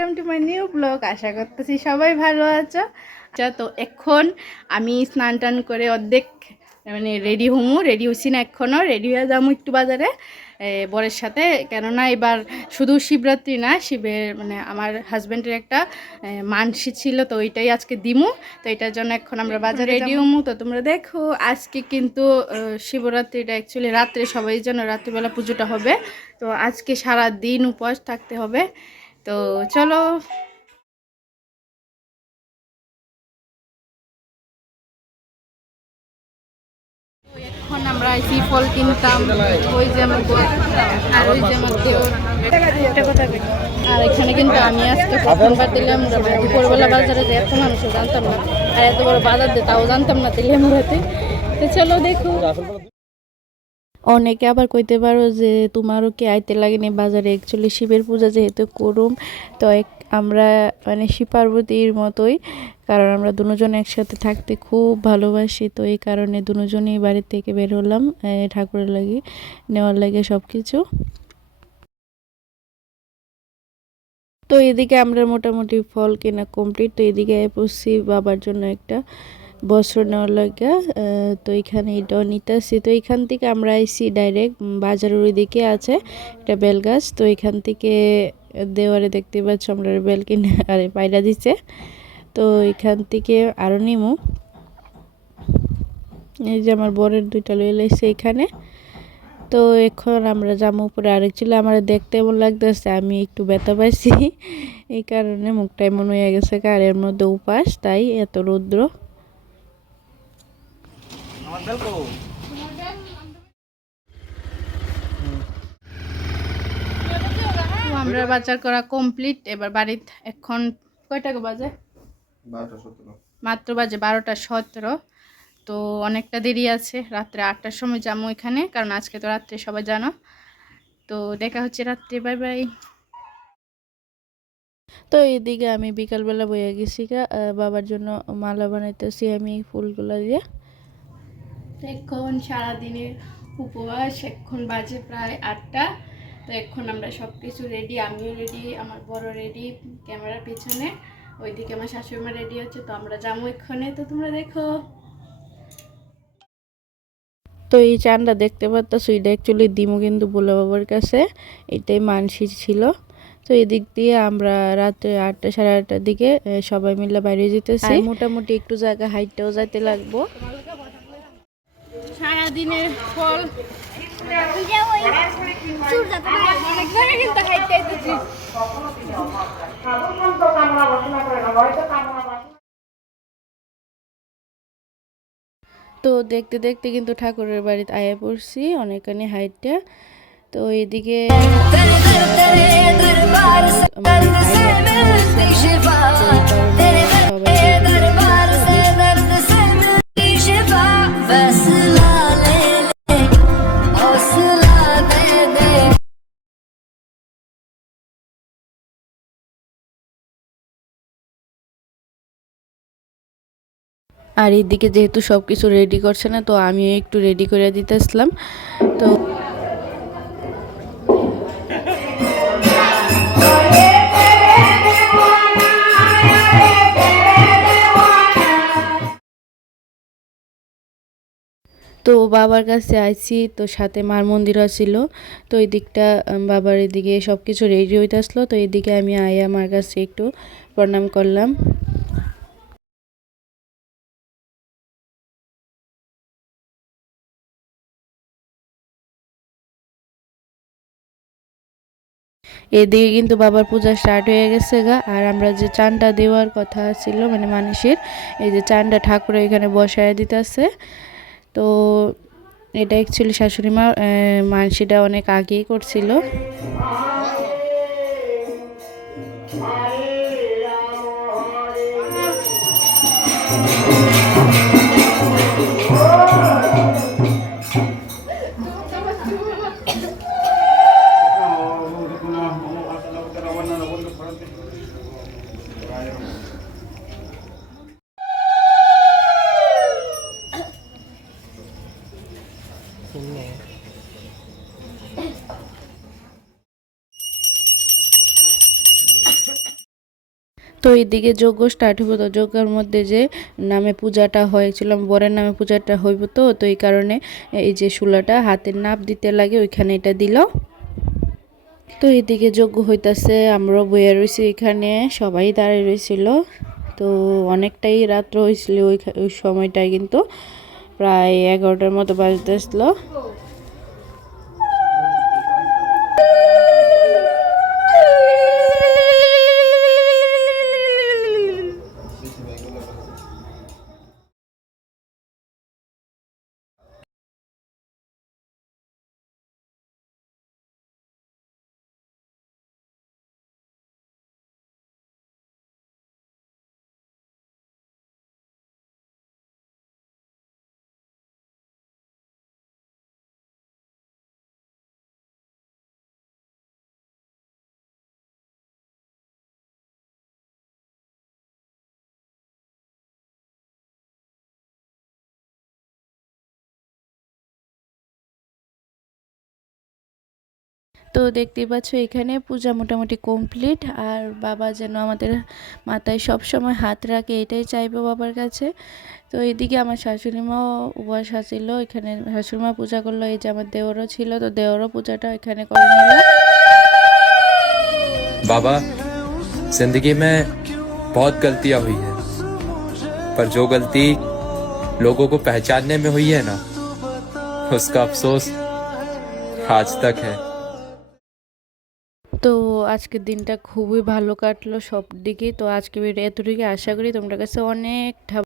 Welcome to my new blog. আশা করতেছি সবাই ভালো আছো। আচ্ছা, তো এখন আমি স্নান টান করে অর্ধেক মানে রেডি হইছি না, এখনও রেডি হয়ে যাবো একটু বাজারে বরের সাথে। কেননা এবার শুধু শিবরাত্রি না, শিবের মানে আমার হাজব্যান্ডের একটা মানসিক ছিল, তো ওইটাই আজকে দিমু। তো এটার জন্য এখন আমরা বাজারে রেডি হমু। তো তোমরা দেখো, আজকে কিন্তু শিবরাত্রিটা অ্যাকচুয়ালি রাত্রে, সবাই যেন রাত্রিবেলা পুজোটা হবে। তো আজকে সারা দিন উপবাস থাকতে হবে। তো চলো। এখন আমরা আইসি ফল কিনতাম, ওই যে আমার আর ওই যে আমার একটা কথা বলি। আর এখানে কিন্তু আমি আজকে প্রথমবার দিলাম দুপুরবেলা বাজারে যে এত মানুষ জানতাম না, আর এত বড় বাজার দিয়ে তাও জানতাম না তেলিয়ামুড়াতে। তো চলো দেখো। অনেকে আবার কইতে পারো যে তোমারও কি আইতে লাগেনি বাজারে, অ্যাকচুয়ালি শিবের পূজা যেহেতু করুম, তো আমরা মানে শিব পার্বতীর মতোই, কারণ আমরা দুজন একসাথে থাকতে খুব ভালোবাসি। তো এই কারণে দুজনেই বাড়ির থেকে বের হলাম ঠাকুরের লাগি নেওয়ার লাগে সব কিছু। তো এদিকে আমরা মোটামুটি ফল কেনা কমপ্লিট। তো এদিকে পড়ছি বাবার জন্য একটা বস্ত্র নেওয়ার লাগে। তো এখানে এটাও নিতেছি। তো এখান থেকে আমরা আইসি ডাইরেক্ট বাজারের ওই দিকে আছে একটা বেল গাছ। তো এখান থেকে দেওয়ারে দেখতে পাচ্ছ আমরা বেল কিনে আরে পায়রা দিচ্ছে। তো এখান থেকে আরও নিমু। এই যে আমার বরের দুইটা লয়ে লাইছে এখানে। তো এখন আমরা যাবো উপরে। আর অ্যাকচুয়ালি আমার দেখতে এমন লাগতেছে আমি একটু ব্যথা পাইছি, এই কারণে মুখটা এমন হয়ে গেছে। আর এর মধ্যে উপাস, তাই এত রৌদ্র। আমরা বাজার করা কমপ্লিট। এবার বাড়িতে এখন কয়টা বাজে? মাত্র বাজে 12:17। তো অনেকটা দেরি আছে, রাত্রে 8টার সময় যাবো এখানে, কারণ আজকে তো রাত্রে সবাই জানো। তো দেখা হচ্ছে রাত্রে, বাই বাই। তো এইদিকে আমি বিকালবেলা বইয়া গেছি বাবার জন্য মালা বানাইতেছি আমি ফুলগুলো দিয়ে। এখন সারাদিনের উপবাস, এখন বাজে প্রায় 8টা। তো এখন আমরা সব কিছু রেডি, আমিও রেডি, আমার বড় রেডি ক্যামেরার পিছনে, ওইদিকে আমার শাশুড়ি মা রেডি হচ্ছে। তো আমরা যাবো এক্ষণে, তো তোমরা দেখো। তো এই চানটা দেখতে পাচ্ছ, এটা অ্যাকচুয়ালি দিমু কিন্তু ভোলা বাবার কাছে, এটাই মানসিক ছিল। তো এদিক দিয়ে আমরা রাত্রে 8টা সাড়ে 8টার দিকে সবাই মিলে বাইরে যেতেছি। মোটামুটি একটু জায়গা হাইটটাও যাইতে লাগবো। সারাদিনের ফল তো দেখতে দেখতে কিন্তু ঠাকুরের বাড়িতে আয়া পড়ছি অনেকখানি হাইটটা। তো এইদিকে আর এইদিকে যেহেতু সব কিছু রেডি করছে না, তো আমিও একটু রেডি করে দিতেছিলাম। তো তো বাবার কাছে আইছি, তো সাথে মার মন্দিরও ছিল। তো এই দিকটা বাবার এদিকে সব কিছু রেডি হইতে আসলো। তো এদিকে আমি আয়া মার কাছে একটু প্রণাম করলাম। এদিকে কিন্তু বাবার পূজা স্টার্ট হয়ে গেছে আর আমরা যে চানটা দেওয়ার কথা ছিল মানে মানুষের, এই যে চানটা ঠাকুর এখানে বসায় দিতেছে। তো এটা অ্যাকচুয়ালি শাশুড়ি মা মানসিটা অনেক আগেই করছিল। তো এইদিকে যজ্ঞ স্টার্ট হইব, তো যজ্ঞের মধ্যে যে নামে পূজাটা হয়েছিল, বরের নামে পূজাটা হইব, তো তো এই কারণে এই যে শুলাটা হাতের নাপ দিতে লাগে ওইখানে এটা দিল। তো এইদিকে যজ্ঞ হইতাছে, আমরা বইয়া রয়েছি, এখানে সবাই দাঁড়িয়ে রয়েছিল। তো অনেকটাই রাত্র হয়েছিল ওই সময়টায়, কিন্তু প্রায় 11টার মতো বাজতেছিল। তো দেখতেই পাচ্ছ এখানে পূজা মোটামুটি কমপ্লিট। আর বাবা যেন আমাদের মাথায় সব সময় হাত রাখে, এটাই চাইবো বাবার কাছে। তো এদিকে আমার শাশুড়ি মাও উপবাস আছিল, এখানে শাশুড়ি মা পূজা করলো। এই যে আমার দেওরও ছিল, তো দেওরও পূজাটা এখানে করে নিল। बाबा, जिंदगी में बहुत गलतियां हुई है, पर जो गलती लोगों को पहचानने में हुई है ना, उसका अफसोस आज तक है। তো আজকের দিনটা খুবই ভালো কাটলো সব দিকে। তো আজকে ভিডিও এতটুকু, আশা করি তোমরা কাছে অনেকটা